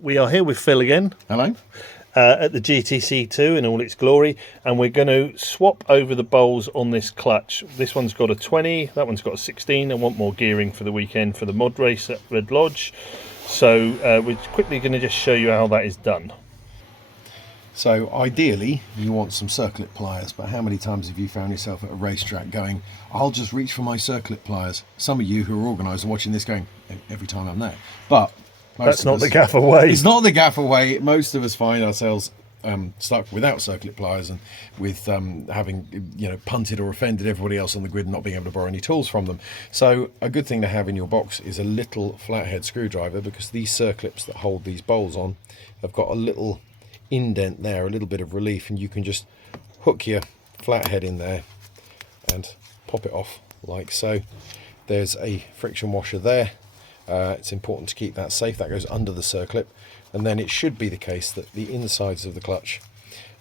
We are here with Phil again. Hello. At the GTC2 in all its glory, and we're going to swap over the bowls on this clutch. This one's got a 20, that one's got a 16. I want more gearing for the weekend for the mod race at Red Lodge. So we're quickly going to just show you how that is done. So ideally you want some circlip pliers, but how many times have you found yourself at a racetrack going, I'll just reach for my circlip pliers? Some of you who are organised are watching this going, every time I'm there. But that's not the gaffer way. It's not the gaffer way. Most of us find ourselves stuck without circlip pliers and with having punted or offended everybody else on the grid and not being able to borrow any tools from them. So a good thing to have in your box is a little flathead screwdriver, because these circlips that hold these bowls on have got a little indent there, a little bit of relief, and you can just hook your flathead in there and pop it off like so. There's a friction washer there. It's important to keep that safe. That goes under the circlip, and then it should be the case that the insides of the clutch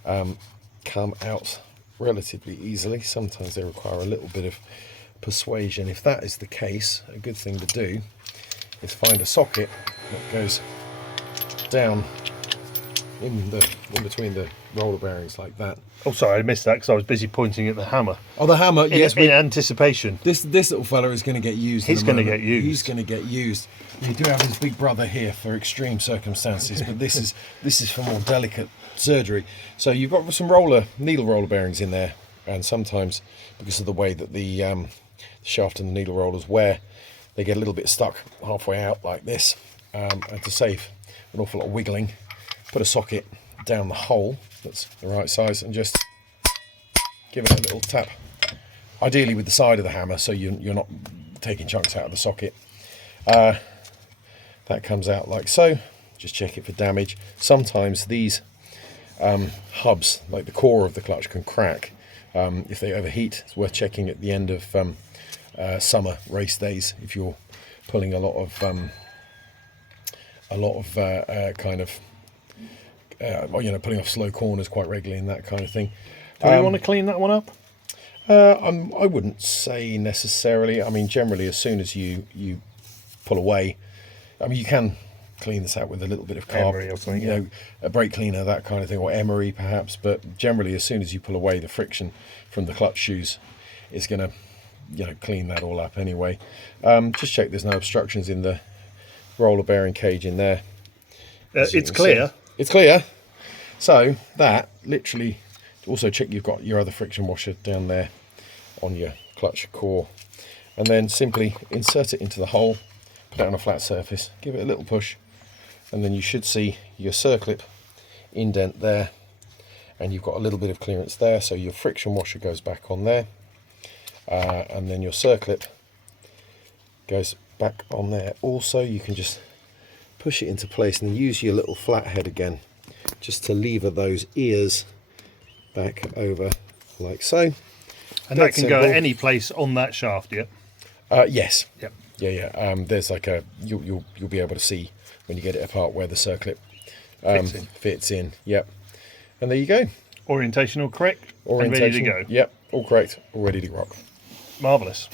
come out relatively easily. Sometimes they require a little bit of persuasion. If that is the case, a good thing to do is find a socket that goes down in between the roller bearings like that. Oh, sorry, I missed that because I was busy pointing at the hammer. Oh, the hammer, yes. In anticipation. This little fella is going to get used. He's going to get used. He's going to get used. We do have his big brother here for extreme circumstances, but this is for more delicate surgery. So you've got some needle roller bearings in there, and sometimes because of the way that the shaft and the needle rollers wear, they get a little bit stuck halfway out like this. And to save an awful lot of wiggling, put a socket down the hole that's the right size and just give it a little tap, ideally with the side of the hammer, so you're not taking chunks out of the socket. That comes out like so. Just check it for damage. Sometimes these hubs, like the core of the clutch, can crack if they overheat. It's worth checking at the end of summer race days if you're pulling a lot of pulling off slow corners quite regularly and that kind of thing. Do we want to clean that one up? I wouldn't say necessarily. I mean, generally, as soon as you pull away, I mean, you can clean this out with a little bit of carb, emery or something, a brake cleaner, that kind of thing, or emery perhaps. But generally, as soon as you pull away, the friction from the clutch shoes is going to, clean that all up anyway. Just check there's no obstructions in the roller bearing cage in there. It's clear. It's clear. So that literally, also check you've got your other friction washer down there on your clutch core, and then simply insert it into the hole, put it on a flat surface, give it a little push, and then you should see your circlip indent there, and you've got a little bit of clearance there, so your friction washer goes back on there, and then your circlip goes back on there also. You can just push it into place and use your little flathead again just to lever those ears back over like so. And that can go at any place on that shaft, yeah? Yes. Yep. Yeah. There's like you'll be able to see when you get it apart where the circlip fits in. Yep. And there you go. Orientation all correct. And ready to go. Yep. All correct. All ready to rock. Marvellous.